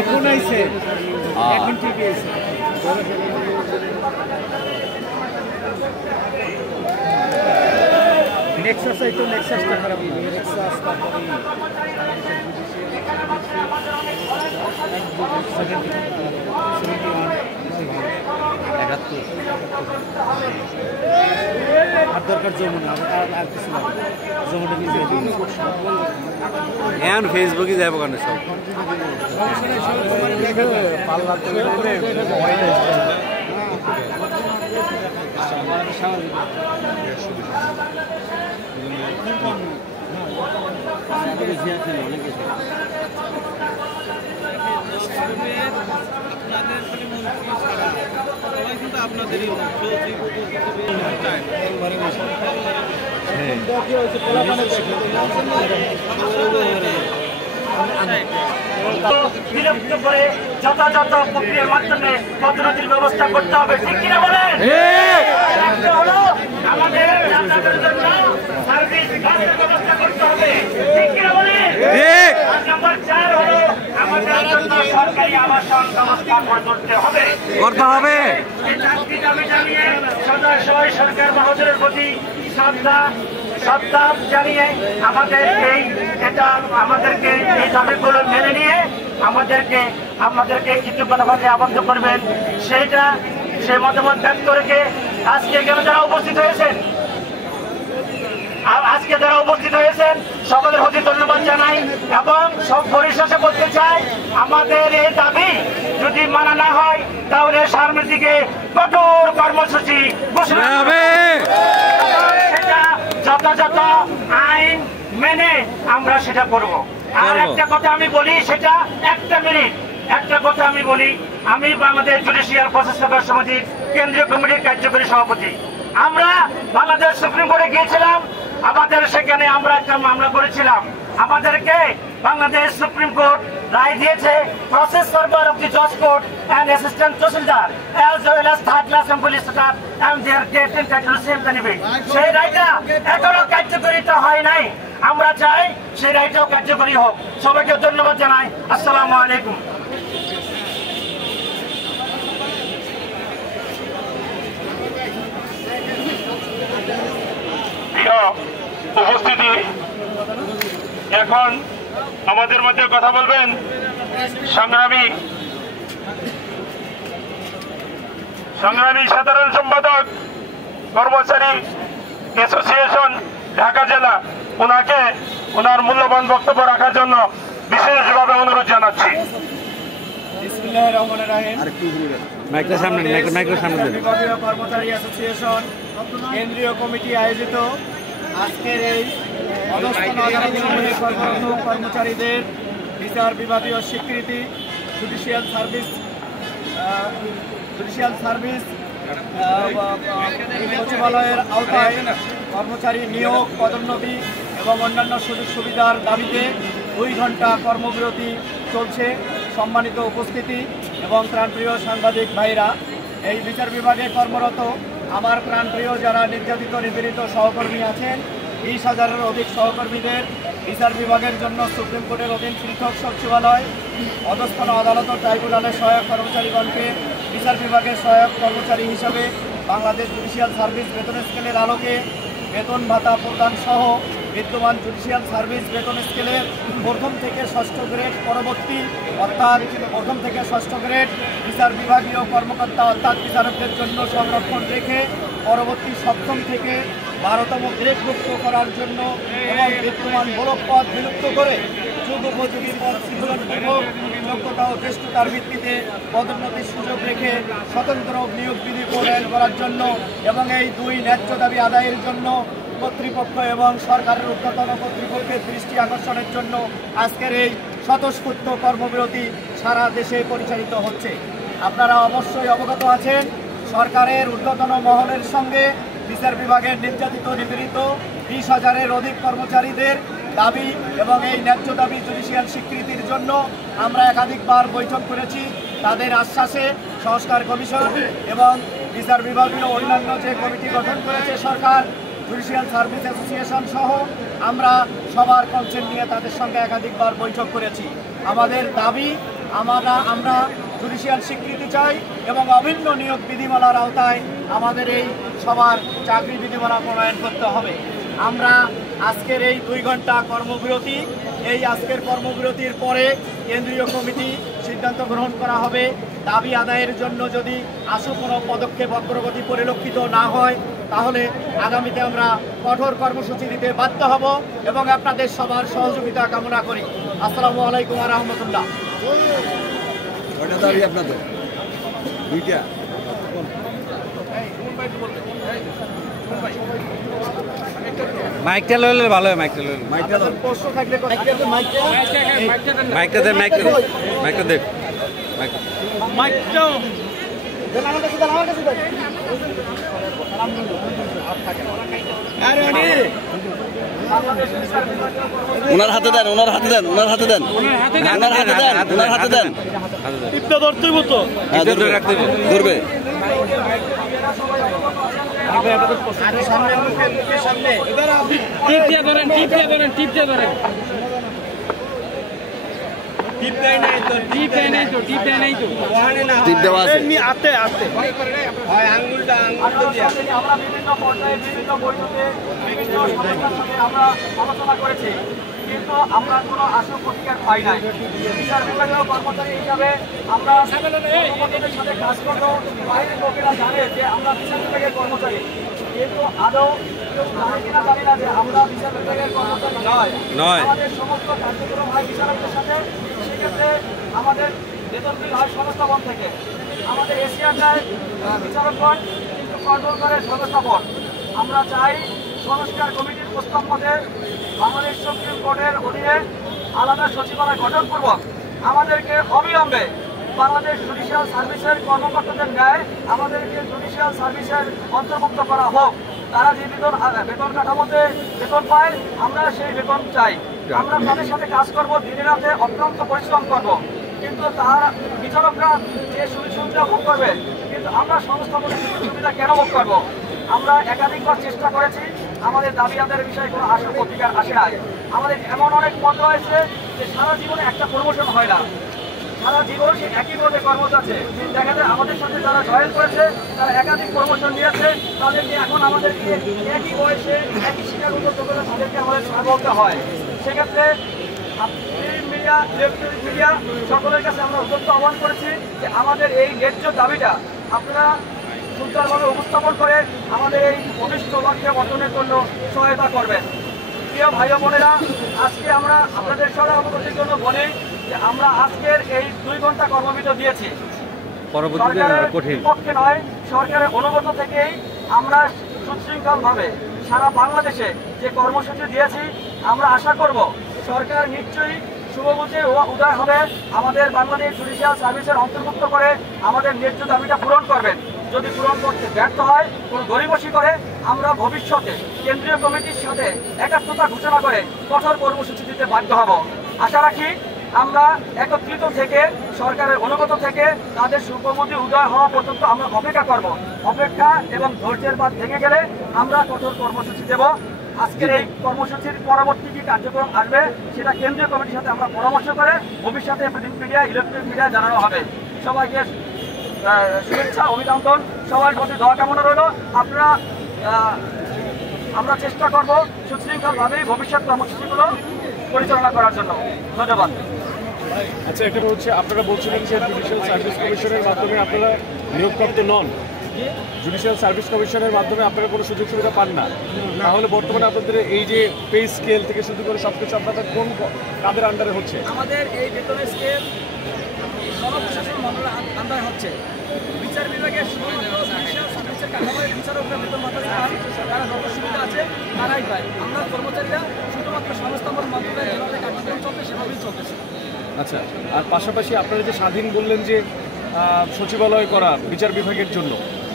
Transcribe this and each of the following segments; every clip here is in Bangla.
এখন আইছে, এখন ঠিক আছে। নেক্সাস আইতো, নেক্সাসটা খারাপ হইল, নেক্সাস তারপরে আর দরকার যমুনা, আর কিছু লাগবে যমুনা নিজে এখন ফেসবুকে যাবো কেন সব পাল্লা আপনাদেরই বিলুপ্ত করে যথাযথ প্রক্রিয়ার মাধ্যমে পদোন্নতির ব্যবস্থা করতে হবে, ঠিক কিনা বলেন? হলো আমাদের জন্য সার্ভিস ব্যবস্থা করতে হবে, ঠিক কিনা বলেন? নাম্বার 4 হলো আমাদের জন্য সরকারি আবাসন ব্যবস্থা করতে হবে। এই চাকরি দাবি জানিয়ে সদয় সরকার মহোদয়ের প্রতি শ্রদ্ধা জানিয়ে আমাদেরকে এই দাবিগুলো মেনে নিয়ে আমাদেরকে কিছুক্ষণভাবে আবদ্ধ করবেন, সেই মতামত ব্যক্ত রেখে আজকে যারা উপস্থিত হয়েছেন সকলের প্রতি ধন্যবাদ জানাই এবং সব পরিশেষে বলতে চাই, আমাদের এই দাবি যদি মানা না হয় তাহলে সামনের দিকে কঠোর কর্মসূচি ঘোষণা হবে। সেটা যথাযথ আইন মেনে আমরা সেটা করব। আর একটা কথা আমি বলি, সেটা একটা কথা আমি বলি, আমি বাংলাদেশ জুডিশিয়াল প্রশাসক সমিতির কেন্দ্রীয় কমিটির কার্যকরী সভাপতি। আমরা বাংলাদেশ সুপ্রিম কোর্টে গিয়েছিলাম, সেখানে আমরা একটা মামলা করেছিলাম। আমাদেরকে বাংলাদেশ সুপ্রিম কোর্ট রায় দিয়েছে প্রসেস সার্ভার অফ দি জজ court and assistant tehsildar as well as third class police staff and their get entitled to same benefit। সেই রায়টা এখনো কার্যকরিতা হয় নাই, আমরা চাই সেই রায়টাও কার্যকরী হোক। সবাইকে ধন্যবাদ জানাই। আসসালামু আলাইকুম। উপস্থিতি, এখন আমাদের মধ্যে কথা বলবেন সংগ্রামী সাধারণ সম্পাদক কর্মচারী অ্যাসোসিয়েশন ঢাকা জেলা, ওনাকে ওনার মূল্যবান বক্তব্য রাখার জন্য বিশেষভাবে অনুরোধ জানাচ্ছি। বিভাগীয় কর্মচারী অ্যাসোসিয়েশন কেন্দ্রীয় কমিটি আয়োজিত আজকের এই অধস্তন আদালতসমূহে কর্মরত কর্মচারীদের বিচার বিভাগীয় স্বীকৃতি, জুডিশিয়াল সার্ভিস সচিবালয়ের আওতায় কর্মচারী নিয়োগ, পদোন্নতি এবং অন্যান্য সুযোগ সুবিধার দাবিতে 2 ঘন্টা কর্মবিরতি চলছে। সম্মানিত উপস্থিতি এবং প্রাণপ্রিয় সাংবাদিক ভাইরা, এই বিচার বিভাগে কর্মরত আমার প্রাণপ্রিয় যারা নির্যাতিত নিপীড়িত সহকর্মী আছেন, 20,000-এর অধিক সহকর্মীদের বিচার বিভাগের জন্য সুপ্রিম কোর্টের অধীন পৃথক সচিবালয়, অধস্তন আদালত ও ট্রাইব্যুনালের সহায়ক কর্মচারীগণকে বিচার বিভাগের সহায়ক কর্মচারী হিসাবে বাংলাদেশ জুডিশিয়াল সার্ভিস বেতন স্কেলের আলোকে বেতন ভাতা প্রদান সহ বিদ্যমান জুডিশিয়াল সার্ভিস বেতন স্কেলের 1ম থেকে 6ষ্ঠ গ্রেড পরবর্তী, অর্থাৎ 1ম থেকে 6ষ্ঠ গ্রেড বিচার বিভাগীয় কর্মকর্তা অর্থাৎ বিচারকদের জন্য সংরক্ষণ রেখে পরবর্তী 7ম থেকে 12তম গ্রেডভুক্ত করার জন্য এবং বিদ্যমান ব্লক পদ বিলুপ্ত করে যুগোপযোগী পদ সৃজনপূর্বক যোগ্যতা ও জ্যেষ্ঠতার ভিত্তিতে পদোন্নতির সুযোগ রেখে স্বতন্ত্র নিয়োগ বিধি প্রণয়ন করার জন্য এবং এই 2 ন্যায্য দাবি আদায়ের জন্য কর্তৃপক্ষ এবং সরকারের ঊর্ধ্বতন কর্তৃপক্ষের দৃষ্টি আকর্ষণের জন্য আজকের এই স্বতঃস্ফূর্ত কর্মবিরতি সারা দেশে পরিচালিত হচ্ছে। আপনারা অবশ্যই অবগত আছেন, সরকারের ঊর্ধ্বতন মহলের সঙ্গে বিচার বিভাগের নির্যাতিত নিপীড়িত 20,000-এর অধিক কর্মচারীদের দাবি এবং এই ন্যায্য দাবি জুডিশিয়াল স্বীকৃতির জন্য আমরা একাধিকবার বৈঠক করেছি। তাদের আশ্বাসে সংস্কার কমিশন এবং বিচার বিভাগীয় অন্যান্য যে কমিটি গঠন করেছে সরকার, জুডিশিয়াল সার্ভিস অ্যাসোসিয়েশন সহ আমরা সবার কনসেন্ট নিয়ে তাদের সঙ্গে একাধিকবার বৈঠক করেছি। আমাদের দাবি আমরা জুডিশিয়াল স্বীকৃতি চাই এবং অভিন্ন নিয়োগ বিধিমালার আওতায় আমাদের এই সবার চাকরি বিধিমালা প্রণয়ন করতে হবে। আমরা আজকের এই 2 ঘন্টা কর্মবিরতি, এই আজকের কর্মবিরতির পরে কেন্দ্রীয় কমিটি সিদ্ধান্ত গ্রহণ করা হবে। দাবি আদায়ের জন্য যদি আশু কোনো পদক্ষেপ অগ্রগতি পরিলক্ষিত না হয় তাহলে আগামীতে আমরা কঠোর কর্মসূচি দিতে বাধ্য হব এবং আপনাদের সবার সহযোগিতা কামনা করি। আসসালামু আলাইকুম ওয়া রাহমাতুল্লাহ। আপনাদের দুইটা মাইকটা লইলে ভালো হয়। মাইকটা লইলে প্রশ্ন থাকলে মাইকটা দেন, মাইকটা দেখ। ওনার হাতে দেন, ওনার হাতে দেন, ওনার হাতে দেন, ওনার হাতে দেন, ওনার হাতে দেন। হ্যাঁ, ধরবে। টিপ দেওয়া আছে। আমরা বিভিন্ন পর্যায়ে বিভিন্ন বৈঠকে বিভিন্ন সমস্যার সাথে আমরা আলোচনা করেছি, কিন্তু আমরা কোনো আশু প্রতিকার পাই নাই। বিচার বিভাগীয় কর্মচারী হিসাবে আমরা কর্মচারীদের সাথে কাজ করবো। বাইরের লোকেরা জানে যে আমরা বিচার বিভাগের কর্মচারী, কিন্তু আদৌ কেউ জানে কিনা জানি না যে আমরা বিচার বিভাগের কর্মচারী নয়। আমাদের সমস্ত কার্যক্রম হয় বিচারকদের সাথে। সেক্ষেত্রে আমাদের বেতন বিল হয় সংস্থাপন থেকে। আমাদের এশিয়ার যায় বিচারকগণ, কিন্তু কন্ট্রোল করে সংস্থাপন। আমরা চাই সংস্কার কমিটির প্রস্তাব মতে বাংলাদেশ সুপ্রিম কোর্টের অধীনে আলাদা সচিবালয় গঠনপূর্বক আমাদেরকে অবিলম্বে বাংলাদেশ জুডিশিয়াল সার্ভিসের কর্মকর্তাদের ন্যায় আমাদেরকে জুডিশিয়াল সার্ভিসের অন্তর্ভুক্ত করা হোক। তারা যে বেতন কাঠামোতে বেতন পায়, আমরা সেই বেতন চাই। আমরা তাদের সাথে কাজ করব, দিনে রাতে অক্লান্ত পরিশ্রম করব, কিন্তু তারা বিচারকরা যে সুবিধা ভোগ করবে, কিন্তু আমরা সংস্থাপনের সুবিধা কেন ভোগ করবো? আমরা একাধিকবার চেষ্টা করেছি, আমাদের দাবি আদায়ের বিষয়ে কোনো আশা প্রতিকার আসে নাই। আমাদের এমন অনেক পদ রয়েছে যে সারা জীবনে একটা প্রমোশন হয় না, সারা জীবন সে একই পদে কর্মরত আছে। দেখা যায় আমাদের সাথে যারা জয়েন করেছে তারা একাধিক প্রমোশন নিয়েছে, তাদেরকে এখন আমাদেরকে একই বয়সে একই শিক্ষাগত যোগ্যতা তাদেরকে আমাদের বলতে হয়। সেক্ষেত্রে মিডিয়া, ইলেকট্রনিক মিডিয়া সকলের কাছে আমরা উদ্যোক্ত আহ্বান করেছি যে আমাদের এই ন্যায্য দাবিটা আপনারা সুন্দরভাবে উপস্থাপন করে আমাদের এই অভিষ্ট লক্ষ্যে অর্জনের জন্য সহায়তা করবেন। প্রিয় ভাই বোনেরা, আজকে আমরা আপনাদের সঙ্গে অবগতির জন্য বলি যে আমরা আজকের এই 2 ঘন্টা কর্মবিরতি দিয়েছি সরকারের পক্ষে নয়, সরকারের অনুগত থেকেই আমরা সুশৃঙ্খলভাবে সারা বাংলাদেশে যে কর্মসূচি দিয়েছি, আমরা আশা করব সরকার নিশ্চয়ই শুভবুঝে উদয় হবে, আমাদের বাংলাদেশ জুডিশিয়াল সার্ভিসের অন্তর্ভুক্ত করে আমাদের ন্যায্য দাবিটা পূরণ করবেন। যদি পূরণ করতে ব্যর্থ হয়, কোনো গরিবসি করে, আমরা ভবিষ্যতে কেন্দ্রীয় কমিটির সাথে একাত্মতা ঘোষণা করে কঠোর কর্মসূচি দিতে বাধ্য হব। আশা রাখি আমরা একত্রিত থেকে সরকারের অনুগত থেকে তাদের শুভবুদ্ধি উদয় হওয়া পর্যন্ত আমরা অপেক্ষা করব। অপেক্ষা এবং ধৈর্যের বাদ ভেঙে গেলে আমরা কঠোর কর্মসূচি দেব। আজকের এই কর্মসূচির পরবর্তী কি কার্যক্রম আসবে সেটা কেন্দ্রীয় কমিটির সাথে আমরা পরামর্শ করে ভবিষ্যতে প্রিন্ট মিডিয়া, ইলেকট্রনিক মিডিয়া জানানো হবে। সবাইকে শুভেচ্ছা, অভিনন্দন, সবার প্রতি দোয়া কামনা রইল। আপনারা আমরা চেষ্টা করব সুশৃঙ্খলভাবেই ভবিষ্যৎ কর্মসূচিগুলো পরিচালনা করার জন্য। ধন্যবাদ। আচ্ছা, এটা হচ্ছে আপনারা বলছিলেন যে জুডিশিয়াল সার্ভিস কমিশনের মাধ্যমে আপনারা নিয়োগপ্রাপ্ত নন, জুডিশিয়াল সার্ভিস কমিশনের মাধ্যমে আপনারা কোনো সুযোগ সুবিধা পান না, তাহলে বর্তমানে আপনাদের এই যে পে স্কেল থেকে শুরু করে সবকিছু আপনাদের কোন কাদের আন্ডারে হচ্ছে? আমাদের এই বেতনের স্কেল জনপ্রশাসন মন্ত্রণালয়ের আন্ডারে হচ্ছে। বিচার বিভাগের জুডিশিয়াল সার্ভিসের কাঠামোয় বিচারকরা বেতন ভাতা পায়, তারা যত সুবিধা আছে তারাই পায়। আমরা কর্মচারীরা শুধুমাত্র সংস্থাপন মন্ত্রণালয়ে যেভাবে কার্যক্রম চলছে সেভাবেই চলতেছে। আচ্ছা, আর পাশাপাশি আপনারা যে স্বাধীন বললেন যে সচিবালয় করা বিচার বিভাগের জন্য,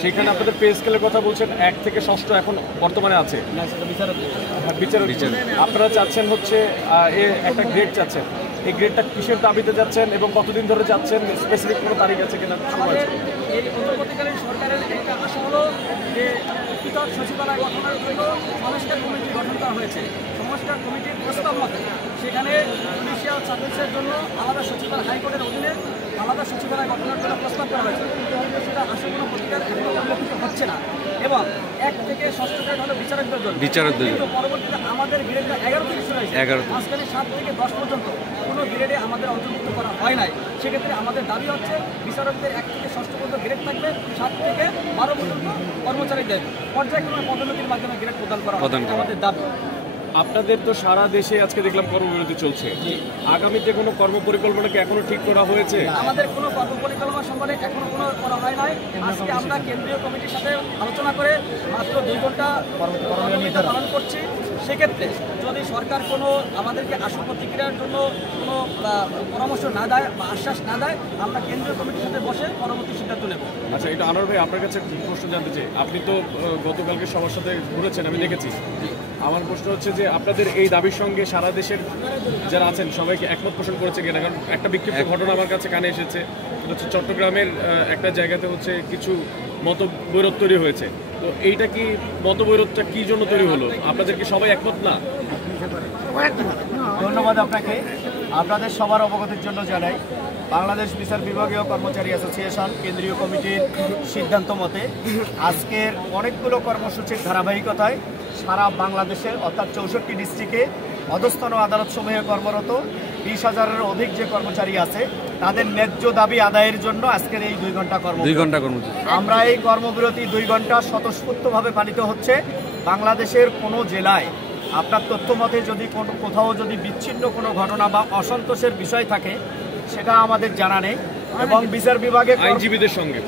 সেখানে আপনাদের পে স্কেলের কথা বলছেন 1 থেকে 6 এখন বর্তমানে আছে। বিচারক আপনারা চাচ্ছেন হচ্ছে একটা গ্রেড চাচ্ছেন, এই গ্রেডটা কিসের দাবিতে যাচ্ছেন এবং কতদিন ধরে যাচ্ছেন, স্পেসিফিক কোনো তারিখ আছে কিনা? আমাদের এই অন্তর্বর্তীকালীন সরকারের একটা আশা হলো যে পৃথক সচিবালয় গঠনের জন্য সংস্কার কমিটি গঠন করা হয়েছে। সংস্কার কমিটির প্রস্তাব মতে সেখানে জুডিশিয়াল সার্ভিসের জন্য আলাদা সচিবালয়, হাইকোর্টের অধীনে আলাদা সচিবালয় গঠনের জন্য প্রস্তাব করা হয়েছে, কিন্তু সেটা আসলে কোনো প্রতিকার কিছু হচ্ছে না। এবং 1 থেকে 6ষ্ঠ গ্রেড হলো বিচারকদের জন্য, কিন্তু পরবর্তীতে আমাদের গ্রেডটা 11 থেকে শুরু হয়েছে, মাঝখানে 7 থেকে 10 পর্যন্ত কোনো গ্রেডে আমাদের অন্তর্ভুক্ত করা হয় নাই। সেক্ষেত্রে আমাদের দাবি হচ্ছে বিচারকদের 1 থেকে 6ষ্ঠ পর্যন্ত গ্রেড থাকবে, 7 থেকে 12 পর্যন্ত কর্মচারীদের পর্যায়ক্রমে পদোন্নতির মাধ্যমে গ্রেড প্রদান করা হবে আমাদের দাবি। আপনাদের তো সারা দেশে আজকে দেখলাম কর্মবিরতি চলছে, আগামীতে কোনো কর্মপরিকল্পনা কি এখনো ঠিক করা হয়েছে? আমাদের কোনো কর্মপরিকল্পনা সম্পর্কে এখনো কোনো করা হয় নাই। আজকে আমরা কেন্দ্রীয় কমিটির সাথে আলোচনা করে মাত্র 2 ঘন্টা কর্মবিরতি পালন করছি। সেক্ষেত্রে যদি সরকার কোনো আমাদেরকে আশু প্রতিক্রিয়ার জন্য কোনো পরামর্শ না দেয় বা আশ্বাস না দেয়, আমরা কেন্দ্রীয় কমিটির সাথে বসে পরবর্তী সিদ্ধান্ত নেব। আচ্ছা, এটা আনোয়ার ভাই আপনার কাছে প্রশ্ন জানতে চাই। আপনি তো গতকালকে সবার সাথে ঘুরেছেন, আমি দেখেছি। আমার প্রশ্ন হচ্ছে যে আপনাদের এই দাবির সঙ্গে সারা দেশের যারা আছেন সবাইকে একমত পোষণ করেছে কিনা? কারণ একটা বিক্ষিপ্ত ঘটনা আমার কাছে কানে এসেছে, হচ্ছে চট্টগ্রামের একটা জায়গাতে হচ্ছে কিছু মতবৈরোধ তৈরি হয়েছে। তো এইটা কি মতবৈরোধটা কি জন্য তৈরি হলো? আপনাদের কি সবাই একমত না? ধন্যবাদ আপনাকে। আপনাদের সবার অবগতির জন্য জানাই, বাংলাদেশ বিচার বিভাগীয় কর্মচারী অ্যাসোসিয়েশন কেন্দ্রীয় কমিটির সিদ্ধান্ত মতে আজকের অনেকগুলো কর্মসূচির ধারাবাহিকতায় সারা বাংলাদেশের অর্থাৎ 64 ডিস্ট্রিক্টে অধস্তন আদালতসমূহে কর্মরত 20,000-এর অধিক যে কর্মচারী আছে তাদের ন্যায্য দাবি আদায়ের জন্য আজকের এই 2 ঘন্টা কর্মবিরতি। আমরা এই কর্মবিরতি 2 ঘন্টা স্বতঃস্ফূর্তভাবে পালিত হচ্ছে। বাংলাদেশের কোনো জেলায় আপনার তথ্য মতে যদি কোথাও যদি বিচ্ছিন্ন কোনো ঘটনা বা অসন্তোষের বিষয় থাকে সেটা আমাদের জানা নেই, এবং বিচার বিভাগে আইনজীবীদের সঙ্গে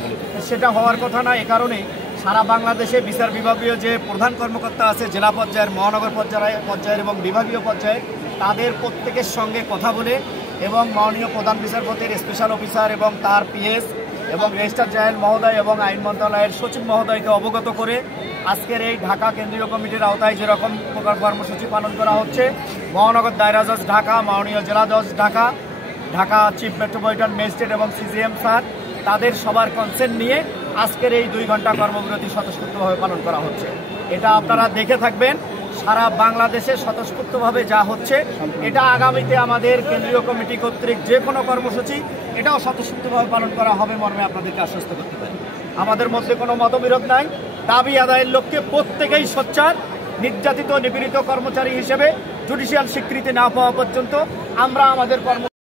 সেটা হওয়ার কথা না। এ কারণে সারা বাংলাদেশে বিচার বিভাগীয় যে প্রধান কর্মকর্তা আছে জেলা পর্যায়ের, মহানগর পর্যায়ের এবং বিভাগীয় পর্যায়ে, তাদের প্রত্যেকের সঙ্গে কথা বলে এবং মাননীয় প্রধান বিচারপতির স্পেশাল অফিসার এবং তার পিএস এবং রেজিস্ট্রার জেনারেল মহোদয় এবং আইন মন্ত্রণালয়ের সচিব মহোদয়কে অবগত করে আজকের এই ঢাকা কেন্দ্রীয় কমিটির আওতায় যেরকম প্রকার কর্মসূচি পালন করা হচ্ছে, মহানগর দায়রা জজ ঢাকা, মাননীয় জেলা জজ Dhaka, Dhaka chief metropolitan magistrate এবং সিজিএম স্যার, তাদের সবার কনসেন্ট নিয়ে আজকের এই 2 ঘন্টা কর্মবিরতি স্বতঃস্ফূর্তভাবে পালন করা হচ্ছে। এটা আপনারা দেখে থাকবেন, সারা বাংলাদেশে স্বতঃস্ফূর্তভাবে যা হচ্ছে, এটা আগামীতে আমাদের কেন্দ্রীয় কমিটি কর্তৃক যে কোনো কর্মসূচি এটাও স্বতঃস্ফূর্তভাবে পালন করা হবে মর্মে আপনাদেরকে আশ্বস্ত করতে পারি। আমাদের মধ্যে কোনো মতবিরোধ নাই। দাবি আদায়ের লক্ষ্যে প্রত্যেকেই সোচ্চার। নির্যাতিত নিপীড়িত কর্মচারী হিসেবে জুডিশিয়াল স্বীকৃতি না পাওয়া পর্যন্ত আমরা আমাদের